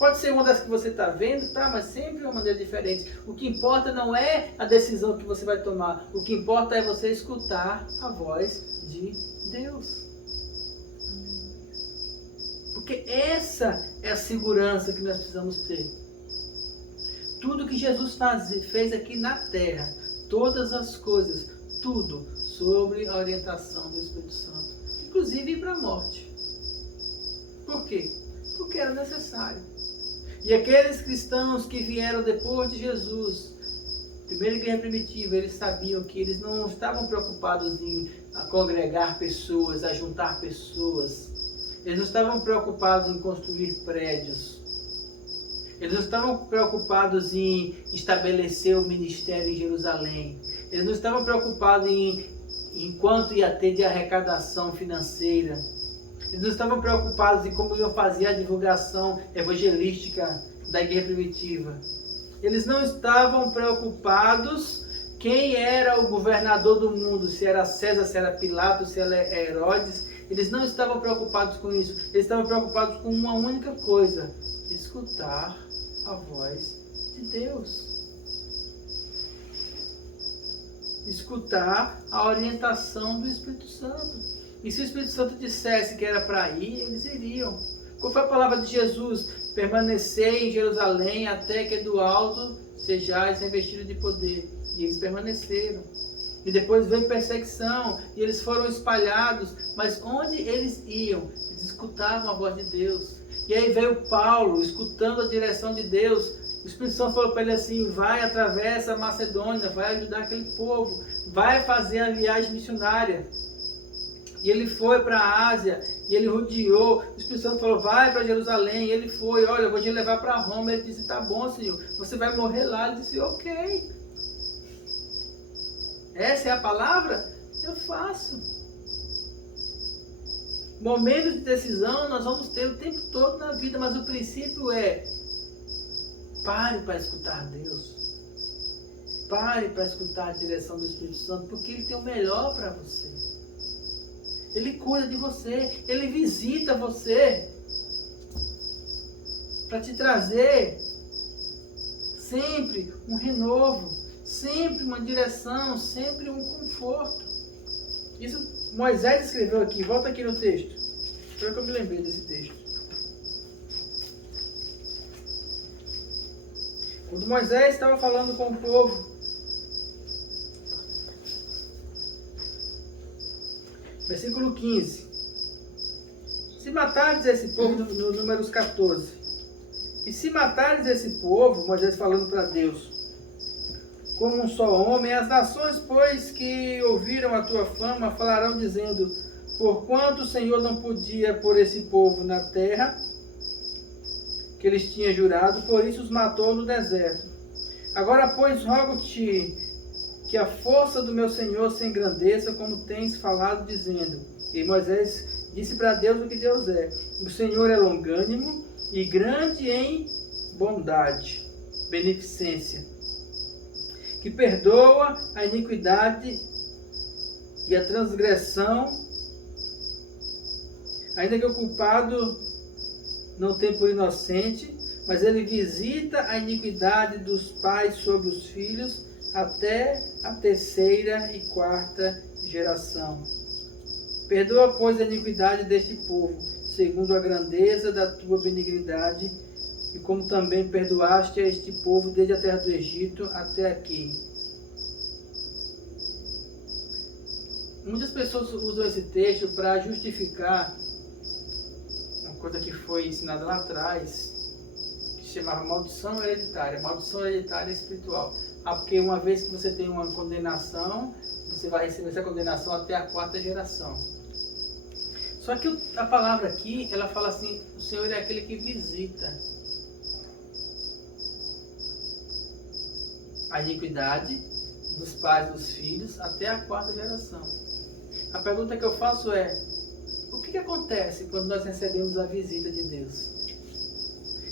Pode ser uma das que você está vendo, tá? Mas sempre de uma maneira diferente. O que importa não é a decisão que você vai tomar. O que importa é você escutar a voz de Deus. Porque essa é a segurança que nós precisamos ter. Tudo que Jesus fez aqui na terra, todas as coisas, tudo sobre a orientação do Espírito Santo. Inclusive ir para a morte. Por quê? Porque era necessário. E aqueles cristãos que vieram depois de Jesus, primeira igreja primitiva, eles sabiam que eles não estavam preocupados em congregar pessoas, a juntar pessoas. Eles não estavam preocupados em construir prédios. Eles não estavam preocupados em estabelecer o ministério em Jerusalém. Eles não estavam preocupados em quanto ia ter de arrecadação financeira. Eles não estavam preocupados em como iam fazer a divulgação evangelística da igreja primitiva. Eles não estavam preocupados quem era o governador do mundo, se era César, se era Pilatos, se era Herodes. Eles não estavam preocupados com isso. Eles estavam preocupados com uma única coisa: escutar a voz de Deus. Escutar a orientação do Espírito Santo. E se o Espírito Santo dissesse que era para ir, eles iriam. Qual foi a palavra de Jesus? Permanecei em Jerusalém até que do alto sejais revestidos de poder. E eles permaneceram. E depois veio perseguição, e eles foram espalhados, mas onde eles iam, eles escutavam a voz de Deus. E aí veio Paulo, escutando a direção de Deus. O Espírito Santo falou para ele assim: vai, atravessa a Macedônia, vai ajudar aquele povo, vai fazer a viagem missionária. E ele foi para a Ásia, e ele rodeou. O Espírito Santo falou: vai para Jerusalém. E ele foi: olha, eu vou te levar para Roma. Ele disse: tá bom, Senhor, você vai morrer lá. Ele disse: ok. Essa é a palavra? Eu faço. Momentos de decisão nós vamos ter o tempo todo na vida, mas o princípio é: pare para escutar Deus. Pare para escutar a direção do Espírito Santo, porque Ele tem o melhor para você. Ele cuida de você, Ele visita você para te trazer sempre um renovo, sempre uma direção, sempre um conforto. Isso Moisés escreveu aqui, volta aqui no texto. Foi que eu me lembrei desse texto. Quando Moisés estava falando com o povo, versículo 15. Se matardes esse povo, no Números 14. E se matardes esse povo, Moisés falando para Deus, como um só homem, as nações, pois, que ouviram a tua fama, falarão dizendo: porquanto o Senhor não podia pôr esse povo na terra que eles tinham jurado, por isso os matou no deserto. Agora, pois, rogo-te que a força do meu Senhor se engrandeça, como tens falado, dizendo. E Moisés disse para Deus o que Deus é: o Senhor é longânimo e grande em bondade, beneficência, que perdoa a iniquidade e a transgressão, ainda que o culpado não tem por inocente, mas ele visita a iniquidade dos pais sobre os filhos até a 3ª e 4ª geração. Perdoa, pois, a iniquidade deste povo, segundo a grandeza da tua benignidade, e como também perdoaste a este povo desde a terra do Egito até aqui. Muitas pessoas usam esse texto para justificar uma coisa que foi ensinada lá atrás, que se chamava maldição hereditária espiritual. Porque uma vez que você tem uma condenação, você vai receber essa condenação até a 4ª geração. Só que a palavra aqui, ela fala assim: o Senhor é aquele que visita a iniquidade dos pais dos filhos até a 4ª geração. A pergunta que eu faço é: o que acontece quando nós recebemos a visita de Deus?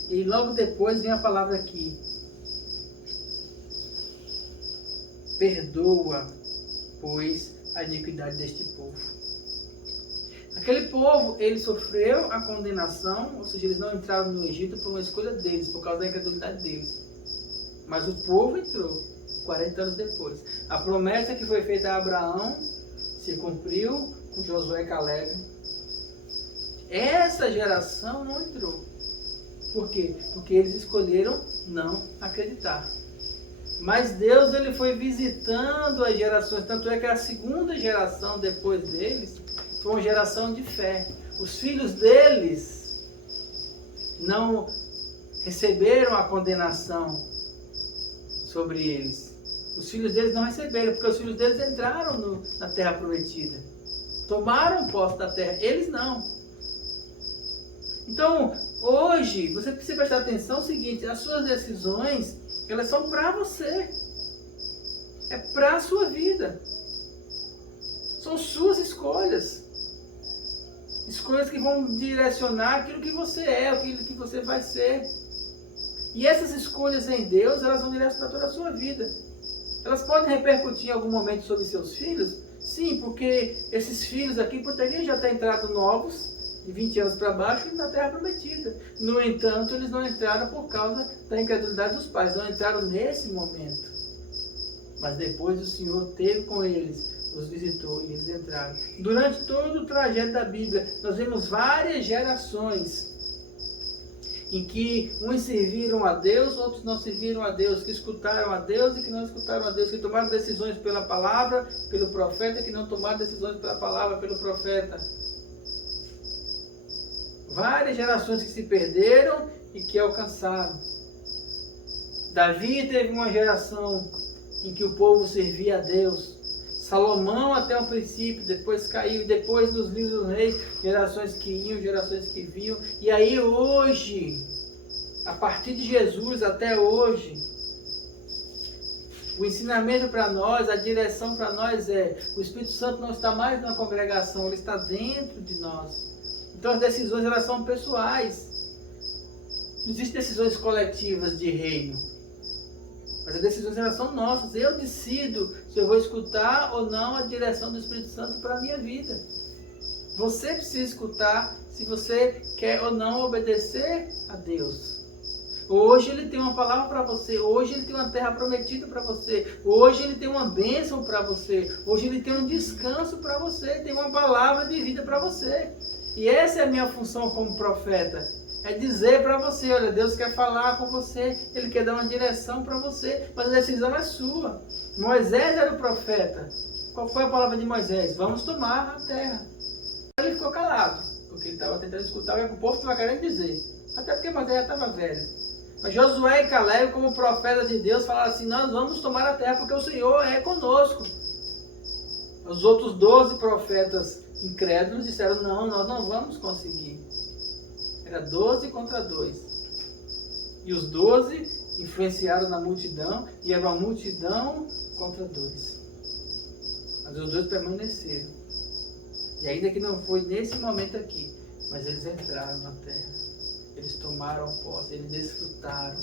E logo depois vem a palavra aqui: perdoa, pois, a iniquidade deste povo. Aquele povo, ele sofreu a condenação, ou seja, eles não entraram no Egito por uma escolha deles, por causa da incredulidade deles. Mas o povo entrou 40 anos depois. A promessa que foi feita a Abraão se cumpriu com Josué e Caleb. Essa geração não entrou. Por quê? Porque eles escolheram não acreditar. Mas Deus, ele foi visitando as gerações, tanto é que a 2ª geração depois deles foi uma geração de fé. Os filhos deles não receberam a condenação sobre eles. Os filhos deles não receberam, porque os filhos deles entraram na terra prometida. Tomaram posse da terra, eles não. Então, hoje, você precisa prestar atenção no seguinte: as suas decisões, elas são para você. É para a sua vida. São suas escolhas. Escolhas que vão direcionar aquilo que você é, aquilo que você vai ser. E essas escolhas em Deus, elas vão direcionar toda a sua vida. Elas podem repercutir em algum momento sobre seus filhos? Sim, porque esses filhos aqui poderiam já ter entrado novos, de 20 anos para baixo, na Terra Prometida. No entanto, eles não entraram por causa da incredulidade dos pais, não entraram nesse momento. Mas depois o Senhor teve com eles, os visitou e eles entraram. Durante todo o trajeto da Bíblia, nós vemos várias gerações em que uns serviram a Deus, outros não serviram a Deus, que escutaram a Deus e que não escutaram a Deus, que tomaram decisões pela palavra, pelo profeta, e que não tomaram decisões pela palavra, pelo profeta. Várias gerações que se perderam e que alcançaram. Davi teve uma geração em que o povo servia a Deus. Salomão até o princípio, depois caiu, e depois nos livros dos reis, gerações que iam, gerações que vinham. E aí hoje, a partir de Jesus até hoje, o ensinamento para nós, a direção para nós é: o Espírito Santo não está mais na congregação, ele está dentro de nós. Então as decisões, elas são pessoais. Não existem decisões coletivas de reino. Mas as decisões, elas são nossas. Eu decido se eu vou escutar ou não a direção do Espírito Santo para a minha vida. Você precisa escutar se você quer ou não obedecer a Deus. Hoje ele tem uma palavra para você. Hoje ele tem uma terra prometida para você. Hoje ele tem uma bênção para você. Hoje ele tem um descanso para você. Tem uma palavra de vida para você. E essa é a minha função como profeta. É dizer para você: olha, Deus quer falar com você, Ele quer dar uma direção para você, mas a decisão é sua. Moisés era o profeta. Qual foi a palavra de Moisés? Vamos tomar a terra. Ele ficou calado, porque ele estava tentando escutar o que o povo estava querendo dizer. Até porque Moisés já estava velho. Mas Josué e Caleb, como profetas de Deus, falaram assim: nós vamos tomar a terra porque o Senhor é conosco. Os outros 12 profetas incrédulos disseram: não, nós não vamos conseguir. Era 12 contra 2. E os 12 influenciaram na multidão, e era uma multidão contra 2. Mas os 2 permaneceram. E ainda que não foi nesse momento aqui, mas eles entraram na terra. Eles tomaram posse, eles desfrutaram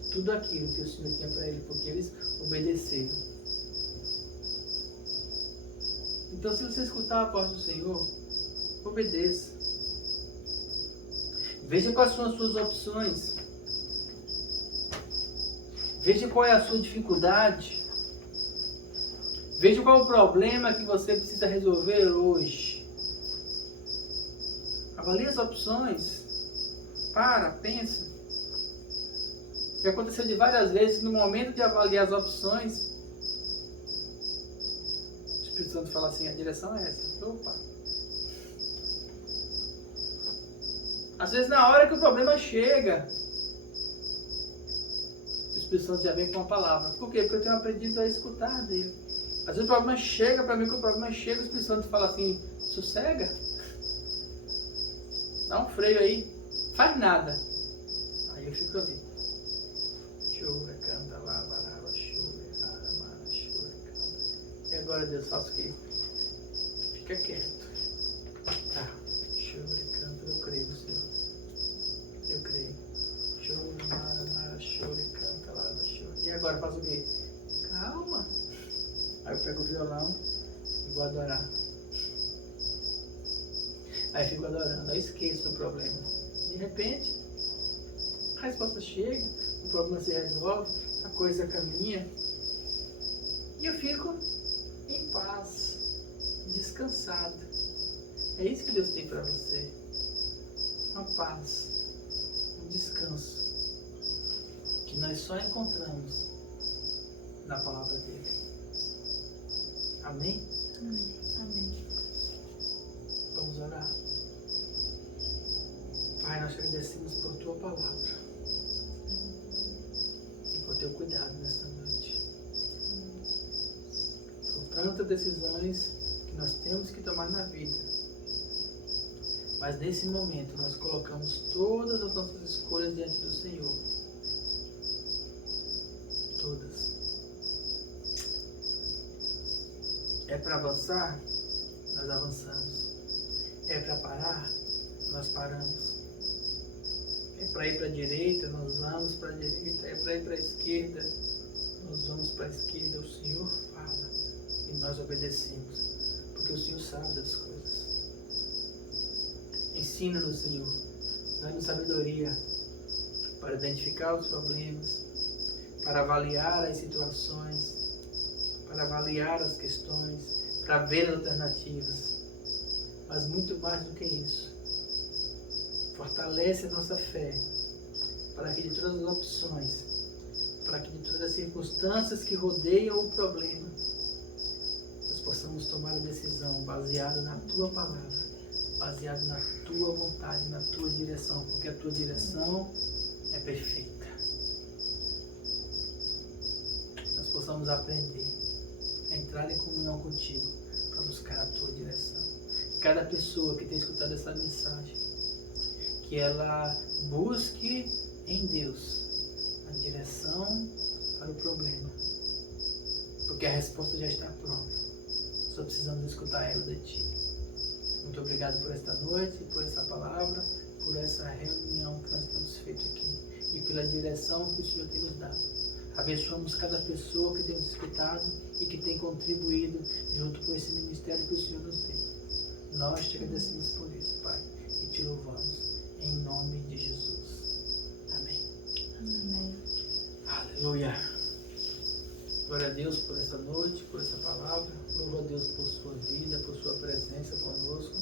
de tudo aquilo que o Senhor tinha para eles, porque eles obedeceram. Então, se você escutar a voz do Senhor, obedeça. Veja quais são as suas opções. Veja qual é a sua dificuldade. Veja qual é o problema que você precisa resolver hoje. Avalie as opções. Pensa. Já aconteceu de várias vezes, no momento de avaliar as opções, o Espírito Santo fala assim: a direção é essa. Opa! Às vezes na hora que o problema chega, o Espírito Santo já vem com uma palavra. Por quê? Porque eu tenho aprendido a escutar dele. Às vezes o problema chega para mim, quando o problema chega, o Espírito Santo fala assim: sossega, dá um freio aí, faz nada. Aí eu fico ali. Chora, canta, lá, baraba, chora, aramara, chora, canta. E agora Deus faz o quê? Fica quieto. Tá, chora, canta, eu creio no Senhor. Eu creio. Chora, mara, chora, canta, lá, chora. E agora faz o quê? Calma. Aí eu pego o violão e vou adorar. Aí fico adorando, eu esqueço do problema. De repente, a resposta chega, o problema se resolve, a coisa caminha. E eu fico em paz, descansado. É isso que Deus tem para você. Uma paz, um descanso, que nós só encontramos na palavra dele. Amém? Amém. Amém. Vamos orar. Pai, nós te agradecemos por tua palavra e por teu cuidado nesta noite. São tantas decisões que nós temos que tomar na vida, mas nesse momento nós colocamos todas as nossas escolhas diante do Senhor. Todas. É para avançar? Nós avançamos. É para parar? Nós paramos. É para ir para a direita? Nós vamos para a direita. É para ir para a esquerda? Nós vamos para a esquerda. O Senhor fala e nós obedecemos, porque o Senhor sabe das coisas. Ensina-nos, Senhor, dá-nos sabedoria para identificar os problemas, para avaliar as situações, para avaliar as questões, para ver alternativas. Mas muito mais do que isso, Fortalece a nossa fé, para que de todas as opções, para que de todas as circunstâncias que rodeiam o problema, nós possamos tomar a decisão baseada na Tua palavra, baseada na Tua vontade, na Tua direção, porque a Tua direção é perfeita. Nós possamos aprender a entrar em comunhão contigo para buscar a Tua direção. Cada pessoa que tem escutado essa mensagem, que ela busque em Deus a direção para o problema, porque a resposta já está pronta, só precisamos escutar ela de Ti. Muito obrigado por esta noite, por essa palavra, por essa reunião que nós temos feito aqui e pela direção que o Senhor tem nos dado. Abençoamos cada pessoa que tem nos escutado e que tem contribuído junto com esse ministério que o Senhor nos deu. Nós te agradecemos por isso, Pai, e te louvamos em nome de Jesus. Amém. Amém. Aleluia. Glória a Deus por esta noite, por essa palavra. Louvo a Deus por sua vida, por sua presença conosco.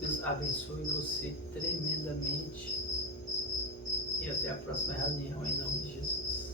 Deus abençoe você tremendamente. E até a próxima reunião em nome de Jesus.